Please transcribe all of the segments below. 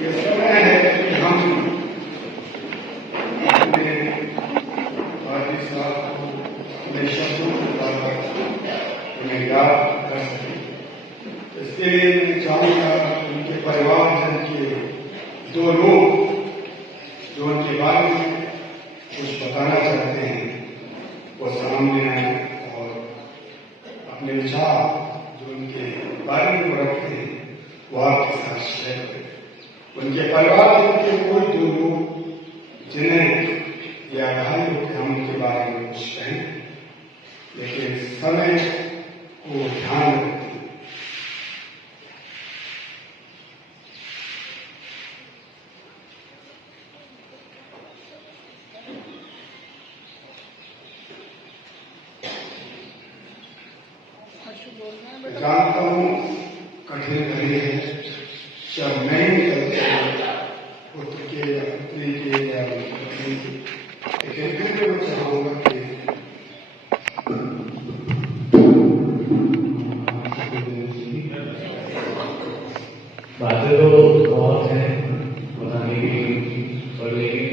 ये समय है कि हम अपने वादी साहब को अपने शब्दों के द्वारा उन्हें याद कर सकें। इसके लिए मैं चाहूँगा उनके परिवारजन के दो लोग जो उनके बारे में कुछ बताना चाहते हैं वो सामने आए और अपने विचार जो उनके बारे में वो रखते हैं वो आपके साथ शेयर करें। उनके परिवार के उनके कोई दो लोग जिन्हें यह आगाही हो कि हम उनके बारे में कुछ कहें, लेकिन समय को ध्यान रखते हैं। जानता हूँ कठिन घड़ी है, जब नहीं निकलते पुत्र के या पुत्री के या पत्नी के, लेकिन फिर भी मैं चाहूँगा कि बातें तो बहुत हैं बताने की, और लेकिन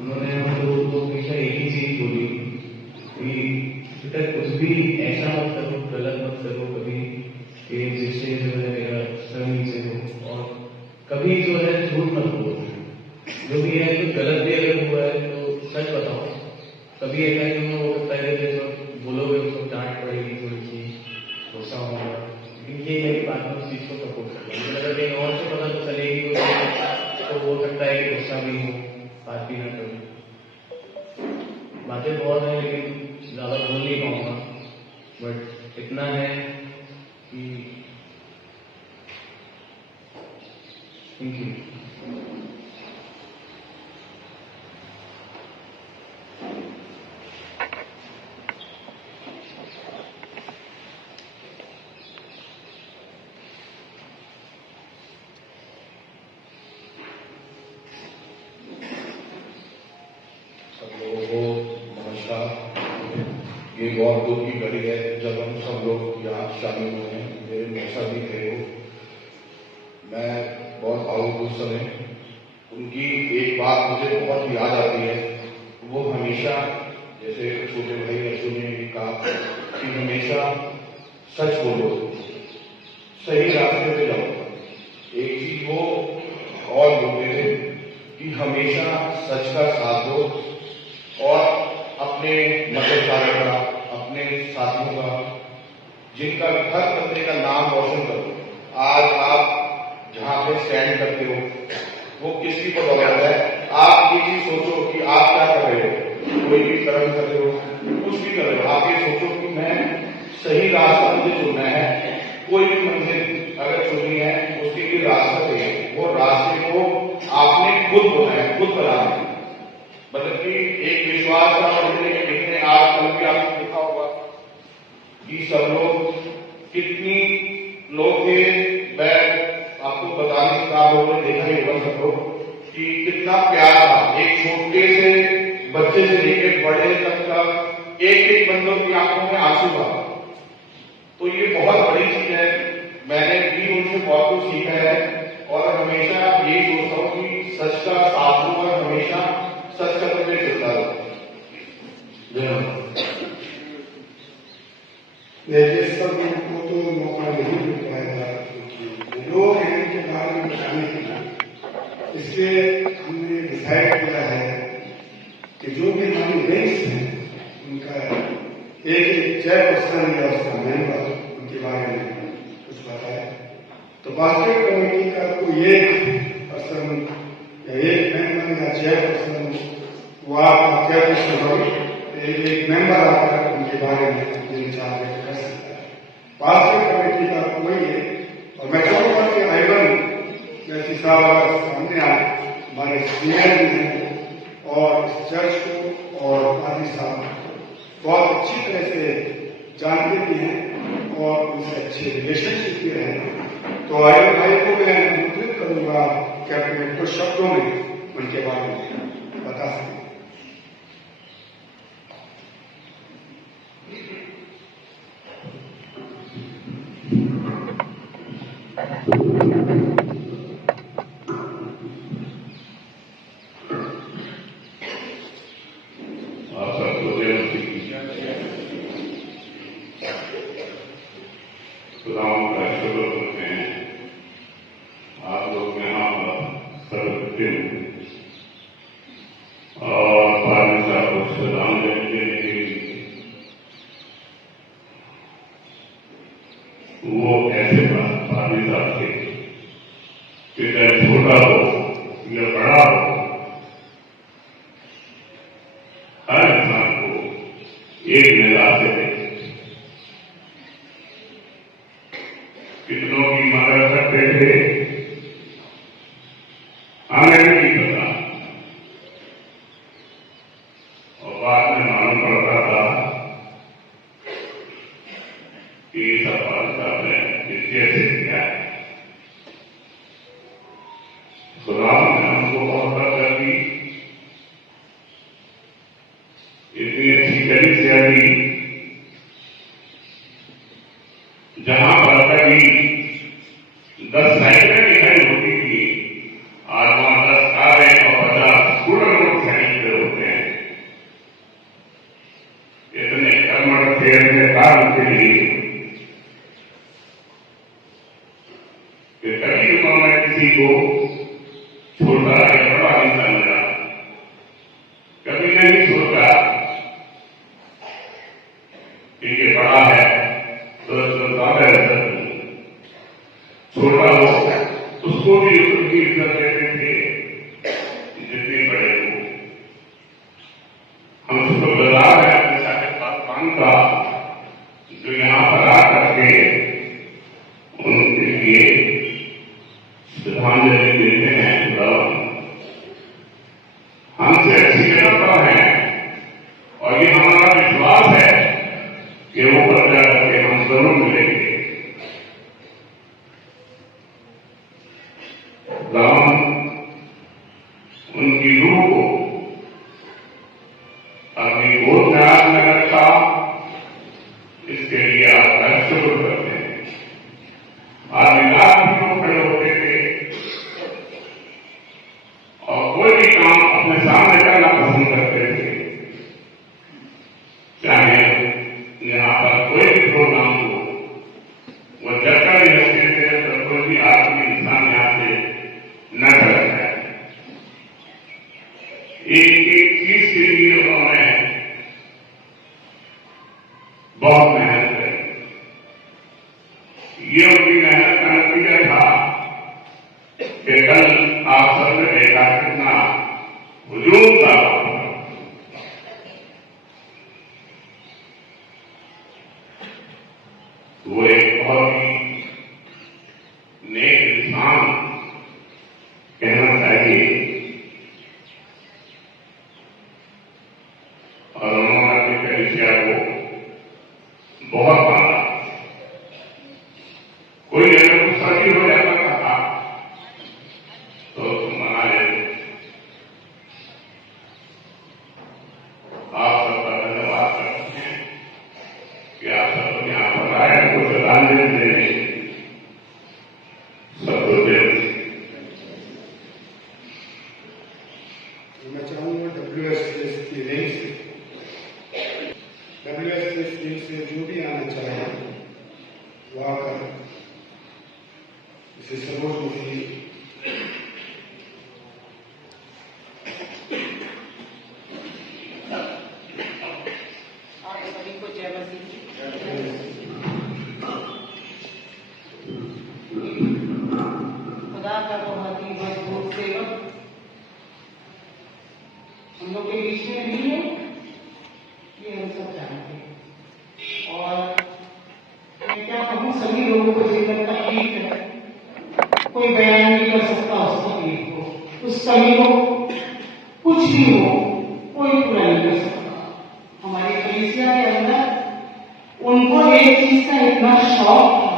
उन्होंने हम लोगों को हमेशा एक ही चीज बोली कि बेटा कुछ भी ऐसा मत करो, गलत मत करो कभी, कि जिससे जो है मेरा सर नीचे हो, और कभी जो है झूठ मत बोलो। जो भी है कुछ गलत भी अगर हुआ है तो सच बताओ। कभी ऐसा नहीं हो सकता है जैसे बोलोगे उसको डांट पड़ेगी, थोड़ी सी गुस्सा होगा, लेकिन ये मेरी बात में उस चीज को सपोर्ट करता है। अगर कहीं और से पता तो चलेगी तो हो सकता है कि गुस्सा भी हो, बात भी ना करूँ। बातें बहुत हैं लेकिन ज्यादा बोल नहीं पाऊंगा, बट इतना है कि थैंक यू। सब लोगों को नमस्कार। ये बहुत दुख की घड़ी है जब हम सब लोग यहाँ शामिल हुए हैं। मेरे मौसा भी थे वो, मैं बहुत भावुक उस समय। उनकी एक बात मुझे बहुत याद आती है। वो हमेशा, जैसे छोटे भाई अशु ने भी कहा, कि हमेशा सच बोलो, सही रास्ते पे जाओ। एक चीज वो और बोलते थे कि हमेशा सच का साथ दो और अपने मतदाताओं का, अपने साथियों का, जिनका हर बंदे का नाम रोशन करो। आज आप जहां पे स्टैंड करते हो वो किसकी बदौलत है। आप ये चीज सोचो कि आप क्या कर रहे हो, कोई भी कर्म कर रहे हो, कुछ भी कर रहे हो, आप ये सोचो कि मैं सही रास्ता मुझे चुनना है। कोई भी मंजिल अगर चुननी है उसके लिए रास्ता चाहिए, वो रास्ते को आपने खुद बोना है, खुद बनाना है। मतलब कि एक विश्वास का लिखने आज कल भी आपने देखा होगा कि सब लोग कितनी लोग थे। मैं आपको बता नहीं सकता, आप लोगों ने देखा ही होगा सब लोग कि कितना प्यार था। एक छोटे से बच्चे से लेकर बड़े तक का एक एक बंदों की आंखों में आंसू था। तो ये बहुत बड़ी चीज है। मैंने भी उनसे बहुत कुछ सीखा है और हमेशा यही सोचता हूँ कि सच का साथ दूं और हमेशा सच का मुझे चलता रहो। सभी को तो मौका नहीं मिल पाएगा क्योंकि लोग हैं उनके बारे में बताने के लिए। इसलिए हमने डिसाइड किया है कि जो भी हमारी रेस है उनका एक चेयरपर्सन या उसका मेंबर उनके बारे में कुछ बताए। तो बास्केट कमेटी का कोई एक पर्सन या एक मेंबर या चेयरपर्सन, वो आपका चेयरपर्सन हो, एक मेंबर आकर उनके बारे में अपने विचार व्यक्त कर सकता है। बास्केट कमेटी का कोई है। और मैं चाहूँगा कि आइवन जैसी साहब सामने आए, हमारे सीनियर भी हैं और इस चर्च को और आदि साहब बहुत अच्छी तरह से जानते भी हैं और उनसे अच्छे रिलेशनशिप भी रहे। तो आयन भाई को मैं आमंत्रित करूंगा कि अपने कुछ शब्दों में उनके बारे में बता सकें। दिन और पानी साहब को श्रद्धांजलि देने के लिए वो ऐसे पानी साहब थे कि चाहे छोटा हो या बड़ा हो, हर इंसान को एक निगाह से देखे। कितनों की मदद करते थे हमें नहीं पता, और बाद में मालूम पड़ता था कि सवाल साहब ने कैसे किया है। खुदा ने हमको बहुत बरकत दी, इतनी अच्छी कलीसिया दी जहां पर कभी 10 साइकिलें दिखाई होती थी, आज वहां 10 कारें और 50 स्कूटर मोटरसाइकिल होते हैं। इतने कर्मठ थे अपने काम के लिए कि कभी उन्होंने किसी को छोटा या बड़ा नहीं समझा, कभी नहीं सोचा कि ये बड़ा है तो ज्यादा इज्जत, छोटा हो उसको भी उतनी इज्जत देते थे जितने बड़े हो। हम शुक्रगुजार हैं अपने साहिब पासवान का, जो यहाँ पर आ करके उनके लिए श्रद्धांजलि देते हैं। हमसे अच्छी करता है और ये हमारा विश्वास है कि वो पर जाकर हम जरूर मिलेंगे। राम उनकी रूह को अपनी गोद में हाथ में रखा, इसके लिए आप शुक्र करते हैं। आदमी लाख लोग खड़े होते थे और कोई भी काम अपने सामने करना पसंद करते थे, चाहे यहाँ पर कोई भी प्रोग्राम हो, वो चर्चा नहीं होते थे तो कोई भी आदमी इंसान यहाँ से न करता है। एक एक चीज के लिए उन्होंने बहुत मेहनत करी। ये उनकी मेहनत का नतीजा था कि कल आप सबने देखा कितना हुजूम था। वो एक बहुत ही नेक इंसान कहना चाहिए और उन्होंने अपनी कलीसिया को बहुत माना। कोई अगर गुस्सा भी हो जाता था तो मना लेते। आप सबका धन्यवाद करते हैं कि आप सब यहाँ पर आए, को श्रद्धांजलि देने सबको मैं चाहूंगा WSS की रेंज से, WSS रेंज से जो भी आना चाहे वो आकर इसे सपोर्ट होगी। आप सभी को जय मसीह। खुदा का बहुत ही मजबूत सेवक हम लोग के बीच में नहीं है, ये हम सब जानते हैं। और मैं क्या कहूँ, सभी लोगों को जीवन तकलीफ है, कोई बयान नहीं कर सकता उस तकलीफ को, उस कमी को, कुछ भी हो कोई पूरा नहीं कर सकता। हमारी कलीसिया के अंदर उनको एक चीज का इतना शौक था,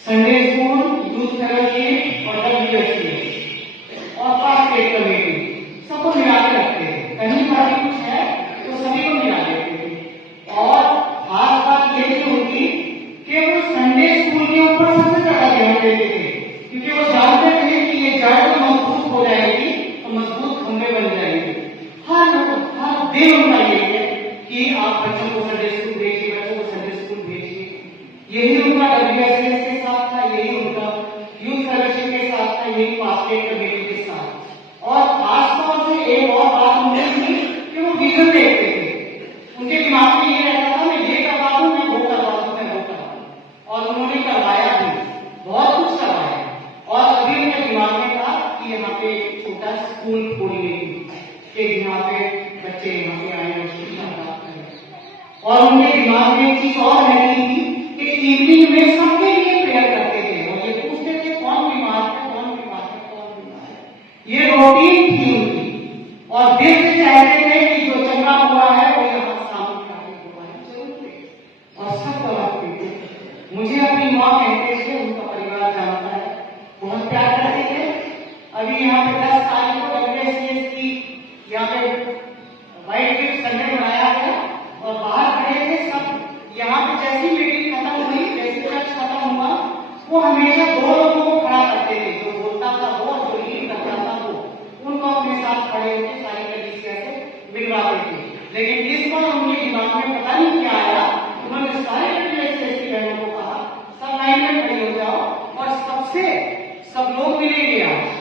संडे स्कूल, यूथ फेलोशिप और WSS और पास्टेट कमेटी सबको मिला के रखते हैं। कहीं पर भी कुछ है तो सभी को मिला देते हैं। और खास बात ये थी उनकी कि वो संडे स्कूल के ऊपर सबसे ज्यादा ध्यान देते थे, क्योंकि वो जानते थे कि ये जड़ तो मजबूत हो जाएगी तो मजबूत खंभे बन जाएंगे। हर दिन उनका ये है कि आप बच्चों को संडे स्कूल भेजिए, बच्चों को संडे स्कूल भेजिए। यही उनका WSS के साथ था, यही उनका यूथ फेलोशिप के साथ था, यही पास्टेट कमेटी के साथ। स्कूल खोलने की कि यहाँ पे बच्चे यहाँ पे आए और शिक्षा प्राप्त करें। और उनके दिमाग में एक चीज और रहती थी कि इवनिंग में सबके लिए प्रेयर करते थे और ये पूछते थे कौन बीमार है, कौन बीमार है, कौन बीमार है। ये रूटीन थी उनकी और दिल से चाहते थे कि जो चंगा हुआ है वो यहाँ सामने आगे हमारी जरूर है और सब बात करते थे। मुझे अपनी माँ कहते थे, उनका परिवार जानता है, बहुत प्यार करते थे। अभी यहाँ पे 10 तारीख को WSCS की यहाँ पे वाइट गिफ्ट संडे मनाया गया और बाहर खड़े थे सब। यहाँ पे जैसी मीटिंग खत्म हुई, जैसे चर्च खत्म हुआ, वो हमेशा 2 लोगों को खड़ा करते थे, जो बोलता था वो और जो लीड करता था वो, उनको अपने साथ खड़े होकर सारी कलीसिया से मिलवाते थे। लेकिन इस बार उनके दिमाग में पता नहीं क्या आया, उन्होंने सारे WSCS की बहनों को कहा सब लाइन में खड़े हो जाओ और सबसे सब लोग मिलेंगे आज।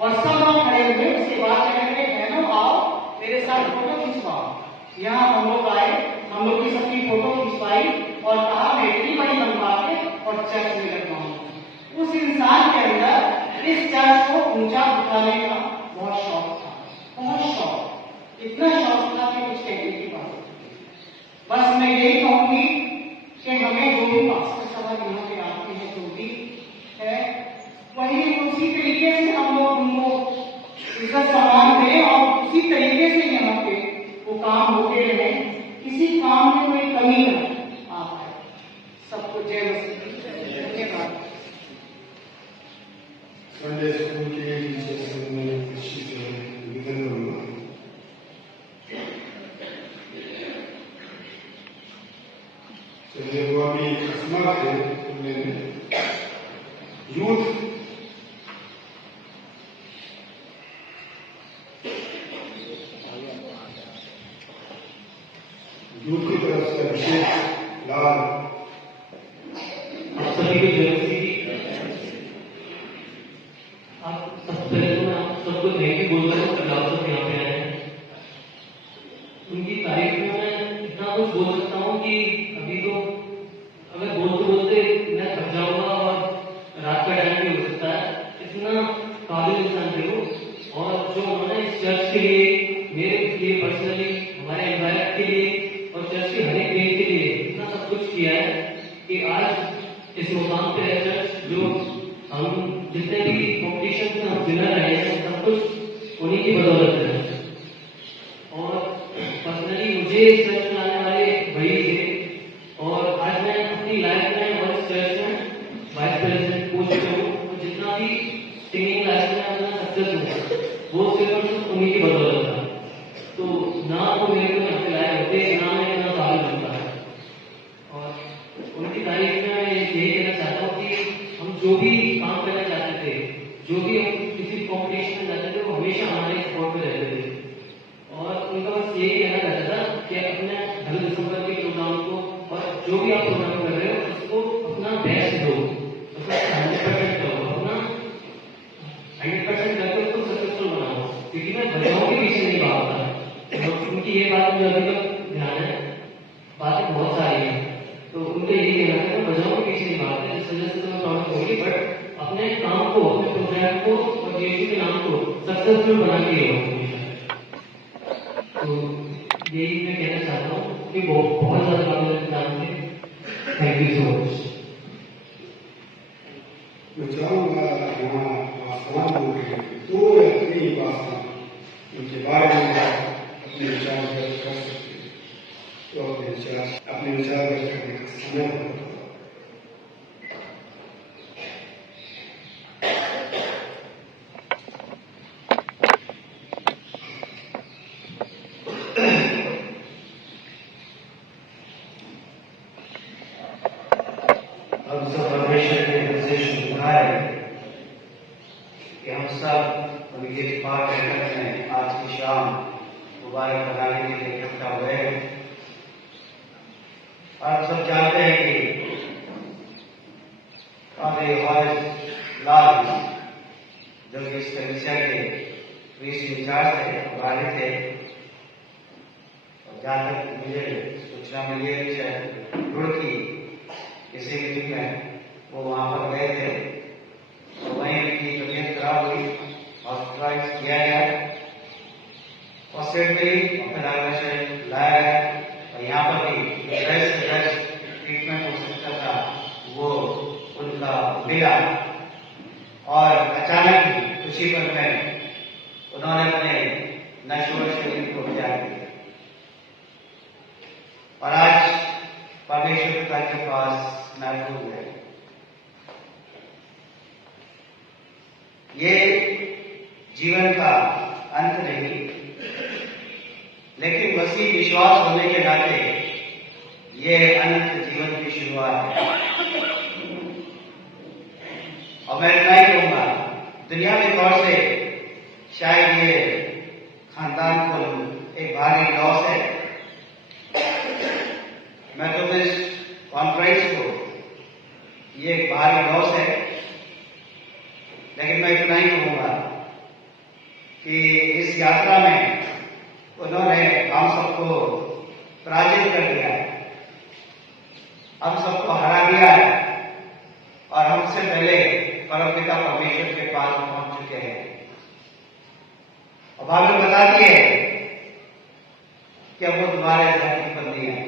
और सब लोग खड़े हुए, उसके बाद कहेंगे बहनों आओ मेरे साथ फोटो खिंचवाओ। यहाँ हम लोग आए, हम लोग की सबकी फोटो खिंचवाई और कहा मैं इतनी बड़ी बनवा के और चर्च में लगवाऊंगा। उस इंसान के अंदर इस चर्च को ऊंचा उठाने का बहुत शौक था, बहुत शौक, इतना शौक था कि कुछ कहने की बात नहीं। बस मैं यही कहूंगी कि हमें जो भी पास्टर साहब यहाँ पे आते हैं जो भी है वही उसी तरीके से हम लोग उनको इज्जत सम्मान दें और उसी तरीके से यहाँ पे वो काम होते रहे, किसी काम में कोई कमी न आ पाए। सबको जय मसीह। धन्यवाद। संडे स्कूल के टीचर से मैं निवेदन करूंगा चलिए वो अभी अकस्मात है यूथ यूथ की तरफ से विशेष लाभ आप सभी को जरूरी आप सबसे पहले तो मैं आप सबको थैंक यू बोल रहा हूँ कि आप सब यहाँ पे आए हैं। उनकी तारीफ में मैं इतना कुछ बोल सकता हूँ कि अभी तो अगर बोलते बोलते मैं थक जाऊंगा और रात का टाइम भी हो सकता है। इतना काबिल इंसान थे वो और जो उन्होंने इस चर्च के लिए, मेरे लिए पर्सनली, हमारे एम्पायर के लिए और चर्च के हर एक पेज के लिए इतना सब कुछ किया है कि आज इस मुकाम पे है चर्च। जो हम जितने भी कॉम्पिटिशन में हम विनर रहे हैं सब कुछ उन्हीं की बदौलत है। और पर्सनली मुझे इस चर्च में आने वाले वही थे और आज मैं अपनी लाइफ में और इस चर्च में वाइस प्रेसिडेंट पोस्ट पे हूँ। तो जितना भी सिंगिंग लाइफ में अपना सक्सेस हुआ वो सिर्फ उन्हीं की बदौलत था। तो ना तो मेरे को यहाँ पे लाए होते, ना मैं इतना काबिल बनता है। और उनकी तारीफ में मैं यही कहना चाहता हूँ कि हम जो भी काम करना चाहते थे, जो भी हम किसी कॉम्पिटिशन में जाते थे, वो हमेशा हमारे सपोर्ट में रहते थे। और उनका बस यही कहना रहता था कि अपने 2 दिसंबर के प्रोग्राम को और जो भी आप प्रोग्राम कर रहे हो उसको अपना बेस्ट दो, उसको 100% करो, अपना 100% करके उसको सक्सेसफुल बनाओ। क्योंकि मैं बच्चों के पीछे नहीं भागता। उनकी ये बात मुझे अभी तक ध्यान है, बातें बहुत सारी हैं। तो उनका यही कहना है बजाओं के पीछे नहीं भागते, जिस वजह से तो मैं प्रॉब्लम होगी, बट अपने काम को, अपने प्रोग्राम को और यीशु के नाम को सक्सेसफुल बना के रहो। तो यही मैं कहना चाहता हूँ कि बहुत ज्यादा काबिल इंसान थे। Thank you so much. मैं चाहूंगा यहाँ आसान हो गए 2 या 3 बात उनके बारे में अपने विचार व्यक्त कर सकते हैं, तो अपने विचार व्यक्त करने का समय होगा। हम सब परमेश्वर के निर्देश सुनाए कि हम सब उनके पाक रहमत में आज की शाम मुबारक बनाने के लिए इकट्ठा हुए। आप सब जानते हैं कि लाल जो कि इस कलीसिया के प्रीस्ट इंचार्ज थे, वाले थे, और जहाँ तक मुझे सूचना मिली है शायद रुड़की किसी मीटिंग में वो वहाँ पर गए थे, तो वहीं उनकी तबीयत खराब हुई, हॉस्पिटलाइज किया गया। मिली और फिर आगरा से लाया गया और यहाँ पर भी बेस्ट ट्रीटमेंट हो सकता था वो उनका मिला और अचानक ही उसी पर में उन्होंने अपने नश्वर शरीर को त्याग दिया और आज परमेश्वर पिता के पास महफूज है। ये जीवन का अंत नहीं, लेकिन मसीह विश्वास होने के नाते ये अनंत जीवन की शुरुआत है। और मैं इतना ही कहूंगा, दुनिया के तौर से शायद ये खानदान को एक भारी लॉस है। मैं तो इस कॉन्फ्रेंस को ये एक भारी लॉस है, लेकिन मैं इतना ही कहूंगा कि इस यात्रा में उन्होंने हम सबको पराजित कर दिया है, हम सबको हरा दिया है और हमसे पहले परमपिता परमेश्वर के पास पहुंच चुके हैं। और बाइबल बताती है कि अब वो दोबारा धरती पर नहीं है,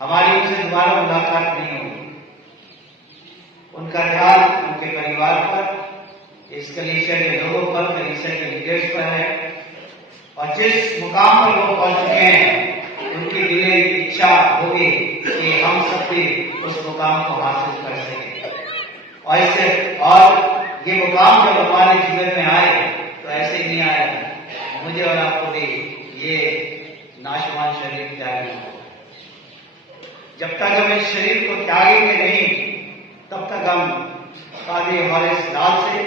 हमारी उनसे दोबारा मुलाकात नहीं होगी। उनका ध्यान उनके परिवार पर, इस कलीसिया के लोगों पर, कलीसिया के लीडर्स पर है और जिस मुकाम पर वो पहुंच चुके हैं उनकी दिली इच्छा होगी कि हम सब भी उस मुकाम को हासिल कर सकें। और इससे और ये मुकाम जब हमारे जीवन में आए तो ऐसे नहीं आएगा, मुझे और आपको भी ये नाशवान शरीर त्यागना होगा। जब तक हम इस शरीर को त्यागेंगे नहीं, तब तक हम काजी हॉरिस लाल से,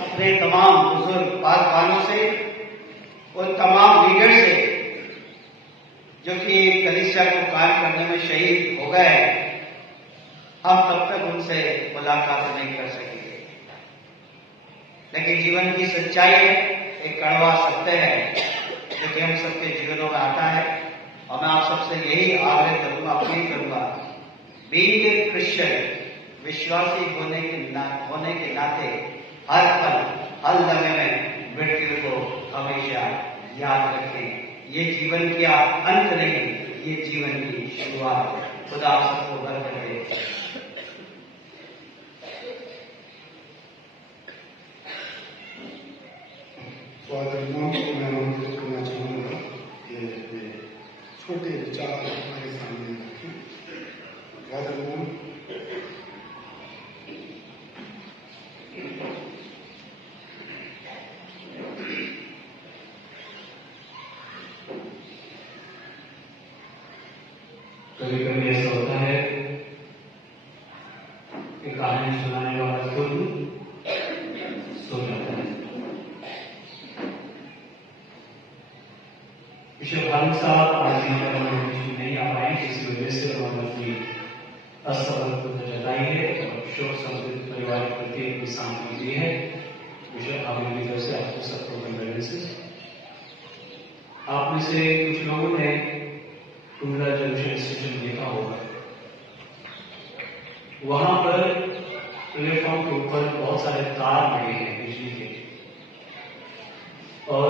अपने तमाम बुजुर्ग पासवानों से, उन तमाम लीडर से जो कि कलीसिया को कायम करने में शहीद हो गए, हम तब तक उनसे मुलाकात नहीं कर सकेंगे। लेकिन जीवन की सच्चाई है, एक कड़वा सत्य है जो कि हम सबके जीवनों में आता है और मैं आप सबसे यही आग्रह करूंगा, अपील करूंगा, बीइंग ए क्रिश्चियन, विश्वासी होने के नाते हर पल, हर लम्हे में मृत्यु को हमेशा याद रखें। ये जीवन का अंत नहीं, ये जीवन की शुरुआत है। खुदा आप सबको बरकत दे। फादर मोहन को मैं अनुरोध करना चाहूंगा कि छोटे विचार हमारे सामने रखें। फादर मोहन। कभी कभी ऐसा होता है कि कहानी सुनाने वाला खुद सो जाता है। बिशप हारून साहब आज यहाँ पर नहीं आ पाए, इस वजह से उन्होंने अपनी असफलता जताई है और शोक संतप्त परिवार के प्रति अपनी सांत्वना दी है। बिशप हारून की तरफ से आपको सबको कंडोलेंसेस। आप में से कुछ लोगों ने टुंडला जंक्शन स्टेशन देखा होगा। वहां पर प्लेटफॉर्म के ऊपर बहुत सारे तार लगे हैं बिजली के, और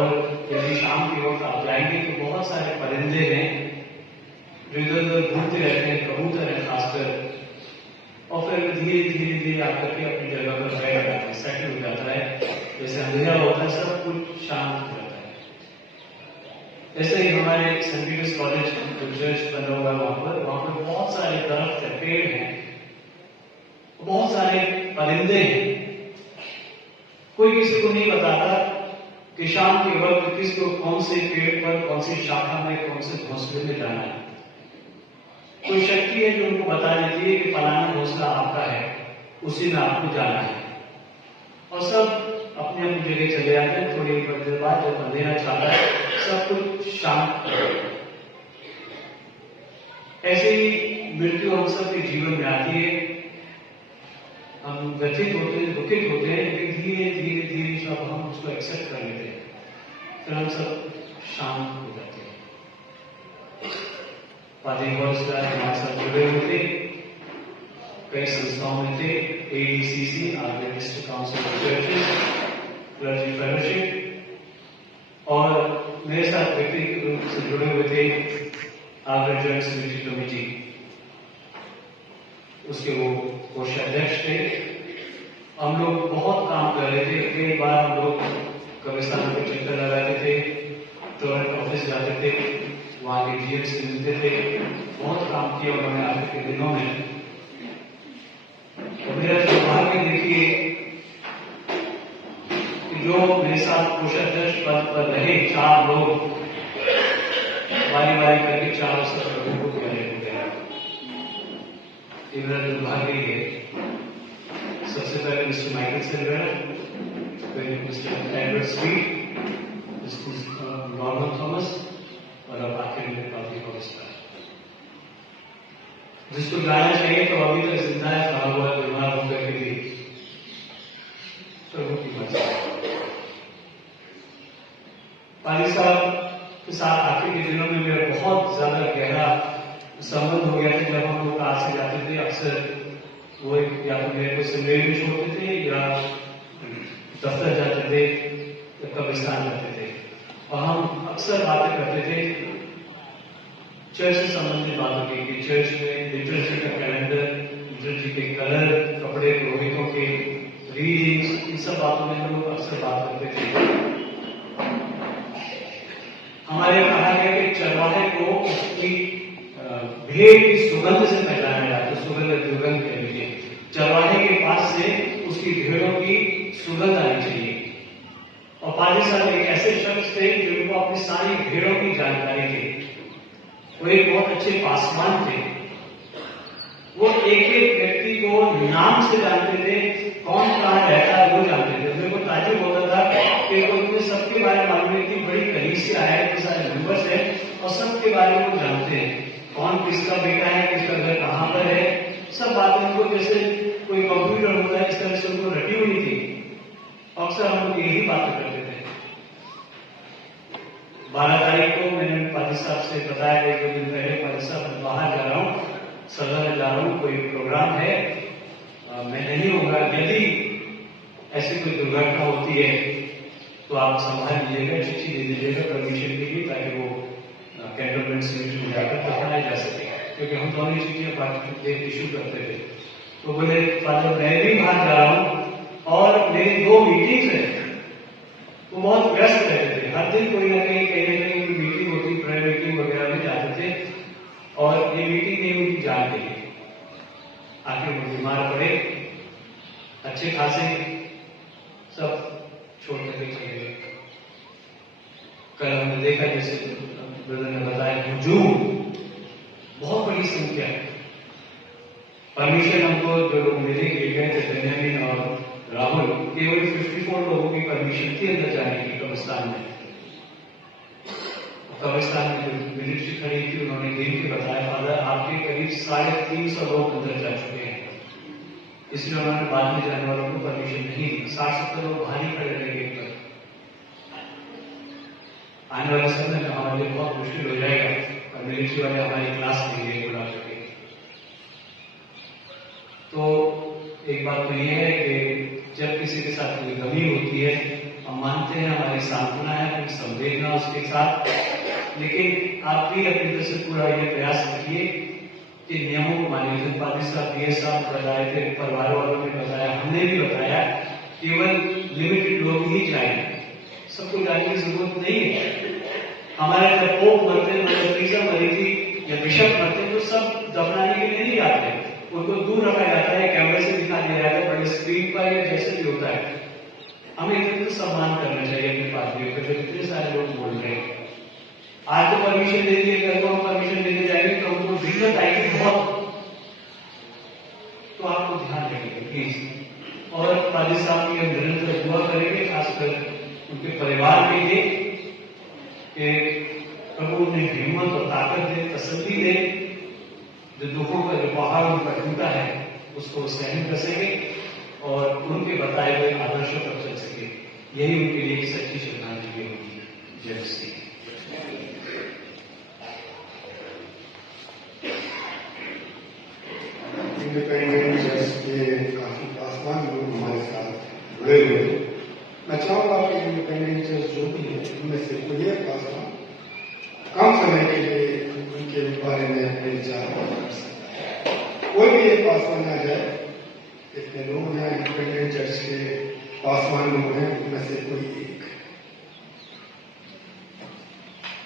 यदि शाम के वक्त आप जाएंगे तो बहुत सारे परिंदे हैं जो इधर उधर घूमते रहते हैं, कबूतर हैं खासकर, और फिर धीरे धीरे धीरे आकर के अपनी जगह पर बैठ जाता है, सेटल हो जाता है। जैसे अंधेरा होता है, सब कुछ शांत हो जाता है। ऐसे ही हमारे सेंट पीटर्स कॉलेज जो चर्च बना हुआ है वहां पर बहुत सारे दरख्त है, पेड़ हैं, बहुत सारे परिंदे हैं। कोई किसी को नहीं बताता कि शाम के वक्त किसको कौन से पेड़ पर, कौन सी शाखा में, कौन से घोंसले में जाना है। कोई शक्ति है जो उनको बता देती है कि फलाना घोंसला आपका है, उसी में आपको जाना है, और सब अपनी अपनी जगह चले जाते हैं। थोड़ी देर बाद जब अंधेरा छाता है, सब कुछ शांत हो जाता है। ऐसे ही मृत्यु हम सब के जीवन में आती है। हम व्यथित होते हैं, दुखित होते हैं, लेकिन धीरे धीरे धीरे जब हम उसको एक्सेप्ट कर लेते हैं, फिर हम सब शांत हो जाते हैं। पादरी हॉरिस हमारे साथ जुड़े हुए थे, कई संस्थाओं में थे, ADCC, organist council of churches, clergy fellowship, से जुड़े हुए थे, आगरा जॉइंट सेक्रेटरी कमेटी, उसके वो कोषाध्यक्ष थे। हम लोग बहुत काम कर रहे थे। कई बार हम लोग कब्रिस्तान पे चक्कर लगाते थे, टोरेंट ऑफिस जाते थे, वहाँ के जीएम से मिलते थे, बहुत काम किया उन्होंने आगे के दिनों में। तो मेरा सौभाग्य देखिए कि जो मेरे साथ कोषाध्यक्ष पद पर रहे 4 लोग, बारी बारी करके 4 लोगों को पहले हो गया। ये मेरा दुर्भाग्य है। सबसे पहले मिस्टर माइकल सिल्वेरा, फिर mister Edward sweet, Norman Thomas और अब आखिर में पार्टी कॉलेज। जिसको जाना चाहिए तो अभी तक जिंदा है, खड़ा हुआ बीमार होकर के भी प्रभु की मर्जी। पाली साहब के साथ आखिर के दिनों में मेरा बहुत ज्यादा गहरा संबंध हो गया था। जब हम लोग कार से जाते थे, अक्सर वो या तो मेरे को सिमरेन में छोड़ते थे या दफ्तर जाते थे या कब्रिस्तान जाते थे, और हम अक्सर बातें करते थे चर्च से संबंधित बातों की, कि चर्च में लिटरेचर का कैलेंडर, लिटरेचर के कलर, कपड़े, पुरोहितों के रीडिंग्स, इन सब बातों में हम लोग अक्सर बात करते थे। हमारे कहा गया कि चरवाहे को उसकी भेड़ की सुगंध से पहचाना जाता है, सुगंध दुर्गंध कह लीजिए। चरवाहे के पास से उसकी भेड़ों की सुगंध आनी चाहिए। और पाजी साहब एक ऐसे शख्स थे जिनको अपनी सारी भेड़ों की जानकारी थी। वो एक बहुत अच्छे पासवान थे। वो एक एक व्यक्ति को नाम से जानते थे, कौन कहाँ रहता है वो जानते थे। मेरे को ताज्जुब होता था कि उनको सबके बारे में मालूम है कि बड़ी करीब से आया है, इतने सारे मेंबर्स हैं और सबके बारे में वो जानते हैं, कौन किसका बेटा है, किसका घर कहाँ पर है, सब बातें उनको जैसे कोई कंप्यूटर होता है इस तरह से उनको रटी हुई थी। अक्सर हम लोग यही बातें करते थे। 12 तारीख को मैंने पाजी साहब से बताया, 1-2 दिन पहले, पाजी साहब बाहर जा रहा हूँ, सदर जा रहा हूँ, कोई प्रोग्राम है, मैं नहीं होगा। यदि ऐसी कोई दुर्घटना होती है तो आप संभाल लीजिएगा, चिट्ठी दे दीजिएगा परमिशन के लिए, ताकि वो कैंटोनमेंट सेमेट्री में जाकर दफनाया जा सके, क्योंकि हम दोनों ही चिट्ठियां पार्टी इशू करते थे। तो बोले फादर मैं भी बाहर जा रहा हूँ और मेरी 2 मीटिंग्स है। वो बहुत व्यस्त रहते थे, हर दिन कोई ना कहीं उनकी मीटिंग होती, प्रेयर मीटिंग वगैरह में जाते थे, और ये मीटिंग नहीं उनकी जान के लिए। आखिर वो बीमार पड़े, अच्छे खासे सब छोड़ करके चले गए। कल हमने देखा, जैसे ब्रदर ने बताया, हुजूम बहुत बड़ी संख्या है। परमिशन हमको जो लोग मिले गए थे, बेंजामिन और राहुल, केवल 54 लोगों की परमिशन थी अंदर जाने की कब्रिस्तान में। कब्रिस्तान में जो मिलिट्री खड़ी थी, उन्होंने गिन के बताया, फादर आपके करीब 350 लोग अंदर जा चुके हैं। इसलिए उन्होंने बाद में जाने वालों को परमिशन नहीं दी। 60-70 लोग बाहर ही खड़े रह गए। आने वाले समय में हमारे लिए बहुत मुश्किल हो जाएगा, और मिलिट्री वाले हमारी क्लास नहीं बुला सके। तो एक बात तो यह है कि जब किसी के साथ कोई गमी होती है, हम मानते हैं हमारी सांत्वना है, कुछ संवेदना उसके साथ, लेकिन आप भी अपनी तरफ से पूरा ये प्रयास रखिए कि नियमों को मानिए। पादी साहब, पीए साहब बताए थे, परिवार वालों ने बताया, हमने भी बताया, केवल लिमिटेड लोग ही जाएंगे, सबको जाने की जरूरत नहीं है। हमारे जब पोप मरते, मदर मरी थी या बिशप मरते, तो सब दफनाने के लिए नहीं जाते, उनको दूर रखा जाता है, कैमरे से दिखा दिया जाता है, बड़े स्क्रीन पर या जैसे भी होता है। हमें इतना तो सम्मान करना चाहिए अपने पादरियों का, जो इतने सारे लोग बोल रहे हैं। आज तो परमिशन दे दिए, कल को हम परमिशन देने जाएंगे तो उनको दिक्कत आएगी बहुत, तो आपको ध्यान रखिए प्लीज। और पादी साहब की हम निरंतर दुआ करेंगे, खासकर उनके परिवार के लिए, कि प्रभु उन्हें हिम्मत और ताकत दे, तसल्ली दे, जो दुखों का जो पहाड़ उनका टूटा है उसको सहन कर सके और उनके बताए हुए आदर्शों पर चल सके। यही उनके लिए सच्ची श्रद्धांजलि होगी। जय श्री इंडिपेंडेंट चर्च के काफी पासवान लोग हमारे साथ जुड़े हुए हैं। मैं चाहूंगा कि इंडिपेंडेंट चर्च जो भी है, उनमें से कोई एक पासवान कम समय के लिए उनके बारे में अपने विचार कर सकता है। कोई भी एक पासवान आ जाए, इतने लोग हैं इंडिपेंडेंट चर्च के पासवान लोग हैं, उनमें से कोई एक,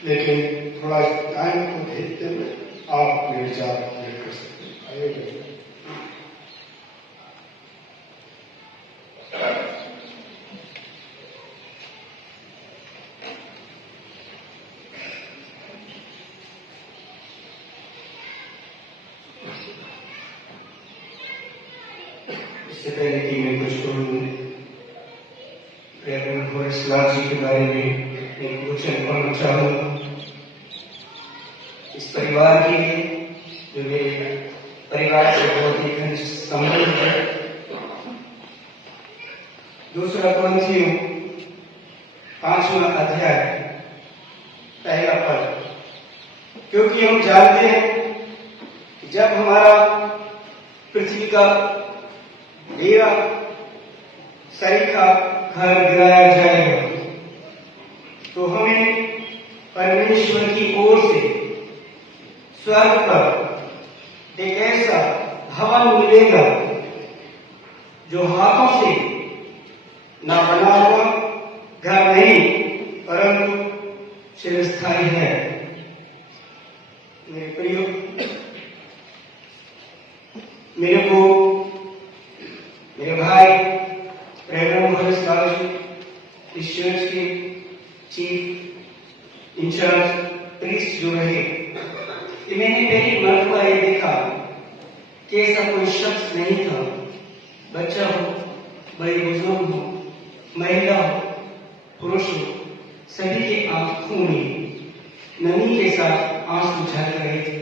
लेकिन थोड़ा टाइम को देखते हुए आप अपने विचार व्यक्त कर सकते हैं। आइए इससे पहले कि मैं कुछ कहूँ रेवरेंड हॉरेस लाल जी के बारे में मैं कुछ कहना चाहूँगा। इस परिवार के लिए जो मेरे परिवार से बहुत ही घनिष्ठ संबंध है। दूसरा कोरिन्थियों 5वां अध्याय पहला पद, क्योंकि हम जानते हैं कि जब हमारा पृथ्वी का डेरा सरीखा घर गिराया जाएगा तो हमें परमेश्वर की ओर से स्वर्ग पर एक ऐसा भवन मिलेगा जो हाथों से ना बना हुआ घर नहीं परंतु चिरस्थायी है। मेरे प्रियो, मेरे को मेरे भाई रेवरेंड हॉरेस लाल जी इस चर्च के चीफ इंचार्ज प्रीस्ट जो रहे, मैंने पहली मरतबा ये देखा कि ऐसा कोई शख्स नहीं था, बच्चा हो, बड़े बुजुर्ग हो, महिला हो, पुरुष हो, सभी के आंखों में नमी के साथ आंसू झलक रहे थे।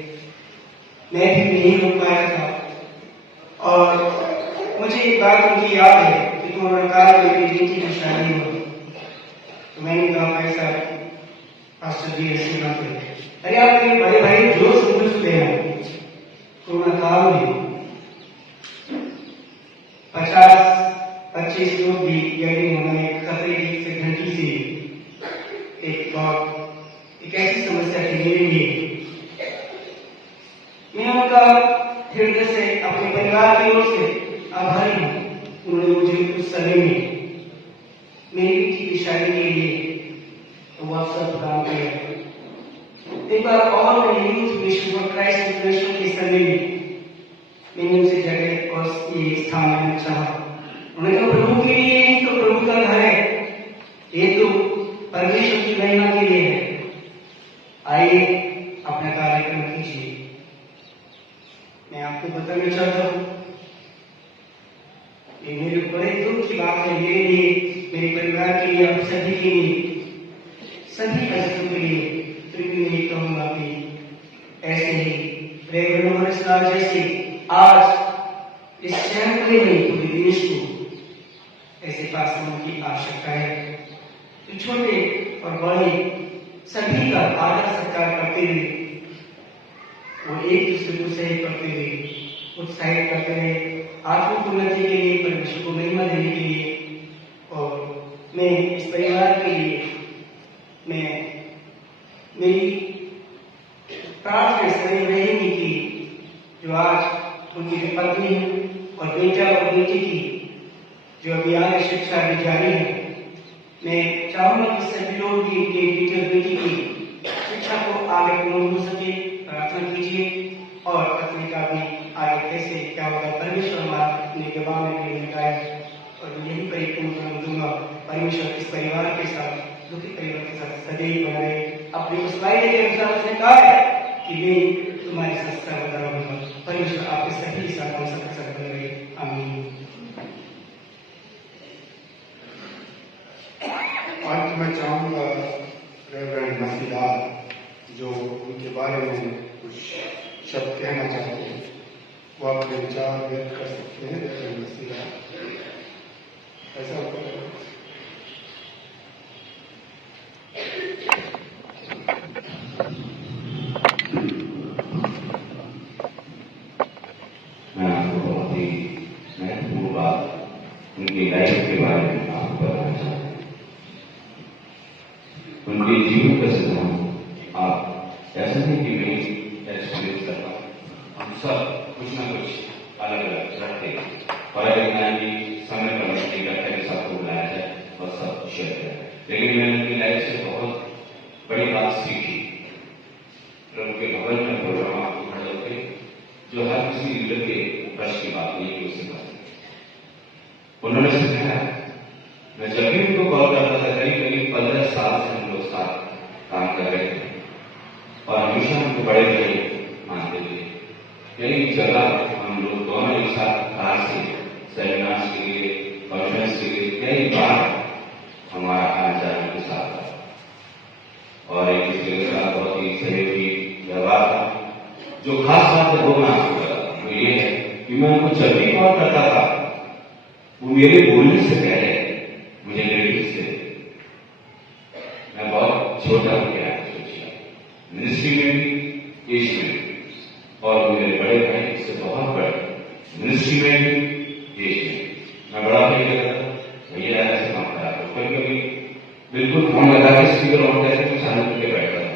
मैं भी नहीं रुक पाया था और मुझे एक बात उनकी याद है कि कोरोना काल में मेरी बेटी की शादी हुई तो मैंने कहा ऐसा पास्टर जी ऐसी बात है, अरे आप मेरे बड़े भाई जो समझ देना। कोरोना काल में 50-25 लोग भी यदि उन्होंने खतरे से घंटी से एक ऐसी समस्या के लिए मैं उनका हृदय से अपने परिवार की ओर से आभारी हूँ। उन्होंने मुझे कुछ समय में मेरी बेटी की शादी के लिए वो अवसर प्रदान किया। एक बार और मैंने youth mission for Christ international के समय में मैंने उनसे जगह और ये स्थान लेना चाहा। उन्होंने कहा प्रभु के लिए नहीं तो प्रभु का घर है, ये तो परमेश्वर की महिमा के लिए है, आइए अपना कार्यक्रम कीजिए। मैं आपको बताना चाहता हूँ ये मेरे बड़े दुख की बात है, मेरे लिए, मेरे परिवार के लिए, आप सभी के लिए, सभी बच्चों के लिए। फिर भी मैं कहूँगा कि ऐसे ही रेवरेंड हॉरेस लाल जैसे आज इस शहर में नहीं पूरे देश को ऐसे पास्टरों की आवश्यकता है तो छोटे और बड़े सभी का आदर सत्कार करते हुए वो एक दूसरे को सहयोग करते हुए उत्साहित करते रहे आत्मिक उन्नति के लिए, परमेश्वर को महिमा देने के लिए। और मैं इस परिवार के लिए मेरी प्रार्थना सदैव रहेगी कि जो आज उनकी पत्नी और बेटा और बेटी की जो अभी आगे शिक्षा भी जारी है, मैं चाहूंगा कि सभी लोग भी इनके बेटे और बेटी की शिक्षा को आगे पूर्ण हो सके। प्रार्थना कीजिए और पत्नी का भी आगे कैसे क्या होगा परमेश्वर अपने जवाब में लगाए और यही परिपूर्ण दूंगा। परमेश्वर इस परिवार के साथ, दुखी परिवार के साथ सदैव बनाए। अपने उस वायदे के अनुसार उसने कहा है कि मैं तुम्हारे साथ सर्वदा रहूंगा। परमेश्वर आपके सभी साथ हम सबके साथ बने रहे। आमीन। अंत में चाहूंगा रेवरेंड मसीदार जो उनके बारे में कुछ शब्द कहना चाहते हैं वो अपने विचार व्यक्त कर सकते हैं। रेवरेंड मसीदार ऐसा होता है। मैं आपको बहुत ही महत्वपूर्ण बात उनकी लाइफ के बारे में आपको बताना चाहता हूँ। उनके जीवन का सिद्धांत आप ऐसा नहीं कि मैं एक्सपीरियंस कर रहा हूँ। हम सब कुछ ना कुछ अलग अलग रखते हैं और अगर समय पर नहीं करते हैं सबको बुलाया जाए और सब शेयर करें। लेकिन मैंने अपनी लाइफ से बहुत बड़ी बात सीखी। प्रभु के भवन में प्रोग्राम आपको खड़े होते जो हर किसी लीडर के वर्ष की बात नहीं उसे बात उन्होंने सिखाया। मैं जब भी उनको कॉल करता था करीब करीब 15 साल से हम लोग साथ काम कर रहे थे और हमेशा हमको बड़े बड़े मानते थे। कई जगह हम लोग दोनों एक साथ कार से सेमिनार्स के लिए कॉन्फ्रेंस के लिए कई बार हमारा आना जाने के साथ था और एक दूसरे के साथ बहुत ही सहयोगी व्यवहार था। जो खास बात है वो मैं आपको बताता हूँ, वो ये है कि मैं उनको जब भी कॉल करता था वो मेरे बोलने से पहले मुझे लेडीज से मैं बहुत छोटा हो गया सोचिए मिनिस्ट्री में भी एज में भी और मेरे बड़े भाई इससे बहुत बड़े मिनिस्ट्री में भी एज में मैं बड़ा भाई कहता भैया ऐसे काम करा कभी कभी बिल्कुल फोन लगा के स्पीकर ऑन करके कुछ चालू करके बैठता था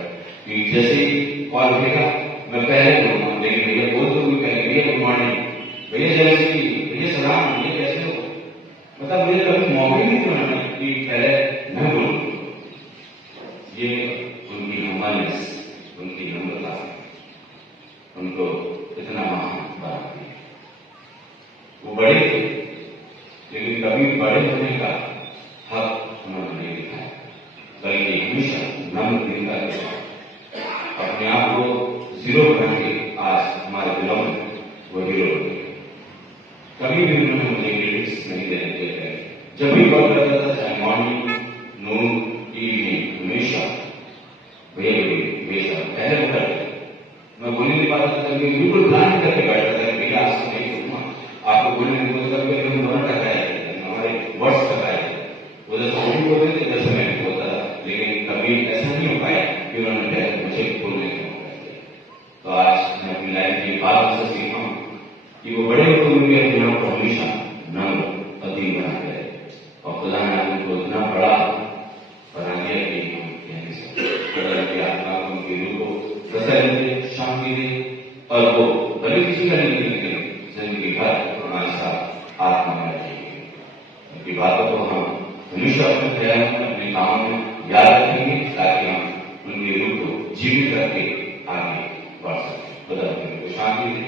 कि जैसे ही कॉल उठेगा मैं पहले बोलूंगा लेकिन भैया बोल तो पहले भैया गुड मॉर्निंग भैया जैसे भैया सलाम भैया कैसे हो। मतलब मुझे कभी मौके नहीं सुना कि पहले मैं बोलूं। ये उनकी हम्बलनेस उनकी नम्रता उनको इतना महान बनाती है। वो बड़े थे लेकिन कभी बड़े होने का हक उन्होंने नहीं दिखाया बल्कि हमेशा नम्र दिल का अपने आप को जीरो बना के आज हमारे दिलों में वो हीरो बन गए। कभी भी उन्होंने मुझे क्रेडिट्स नहीं देने दिए। जब भी कॉल करता था चाहे मॉर्निंग नून इवनिंग हमेशा हमेशा पहले वो करते मैं बोलने नहीं पाता था क्योंकि बिल्कुल प्लान करके बैठता था भैया आज से नहीं बोलूंगा आपको बोलने में बोलता था हम दोनों टकराए हमारे वर्ड्स टकराए उधर से वो भी बोलते थे इधर से मैं भी बोलता था लेकिन कभी ऐसा नहीं हो पाया कि उन्होंने पहले मुझे बोलने का मौका दिया। तो आज मैं अपनी लाइफ की बात से सीखा हूं कि वो बड़े होकर उनके अपने आप को हमेशा नम्र अधीन बना गए और खुदा ने उनको इतना बड़ा बना दिया कि हम कह नहीं सकते। आत्मा को उनकी रूह को तसल्ली दे शांति दे और वो भले किसी का नहीं निकले जिंदगी भर हमारे साथ आत्मा में रखेंगे। उनकी बातों को हम हमेशा अपने ख्याल में अपने कामों में याद रखेंगे ताकि हम उनकी रूह को जीवित करके आगे बढ़ सकें। खुदा उनको शांति दे।